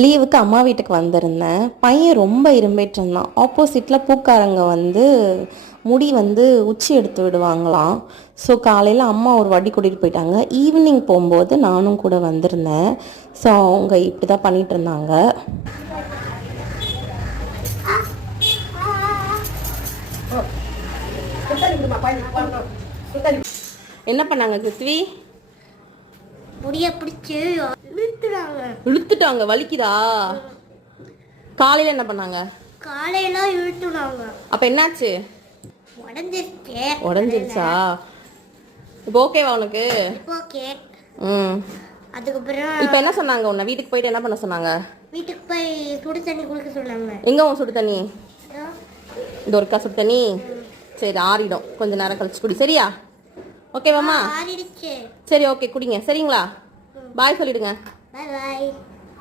லீவுக்கு அம்மா வீட்டுக்கு வந்திருந்தேன். பையன் ரொம்ப இரும்பிட்டு இருந்தான். ஆப்போசிட்டில் பூக்காரங்க வந்து முடி வந்து உச்சி எடுத்து விடுவாங்களாம். ஸோ காலையில் அம்மா ஒரு வாட்டி கூட்டிகிட்டு போயிட்டாங்க. ஈவினிங் போகும்போது நானும் கூட வந்திருந்தேன். ஸோ அவங்க இப்படி தான் பண்ணிகிட்டு இருந்தாங்க. என்ன பண்ணாங்க கிருத்வி? முடிய பிடிச்சு இழுத்துட்டாங்க. வலிக்குதா? காலையில என்ன பண்ணாங்க? காலையில இழுத்துனாங்க. அப்ப என்னாச்சு? உடஞ்சிருச்சா? இப்போ ஓகேவா உனக்கு? ஓகே. அதுக்கப்புறம் இப்போ என்ன சொன்னாங்க? உன்னை வீட்டுக்கு போயிட்டு என்ன பண்ண சொன்னாங்க? வீட்டுக்கு போய் சுடு தண்ணி குளிக்க சொன்னாங்க. எங்க உன் சுடு தண்ணி? இந்த ஒருக்கா சுடு தண்ணி. சரி, ஆறிடும். கொஞ்ச நேரம் கழிச்சு குடி, சரியா? ஓகேவாம்மா? ஆறிடுச்சு. சரி, ஓகே, குடிங்க. சரிங்களா? பாய் சொல்லிடுங்க. பாய் பாய்.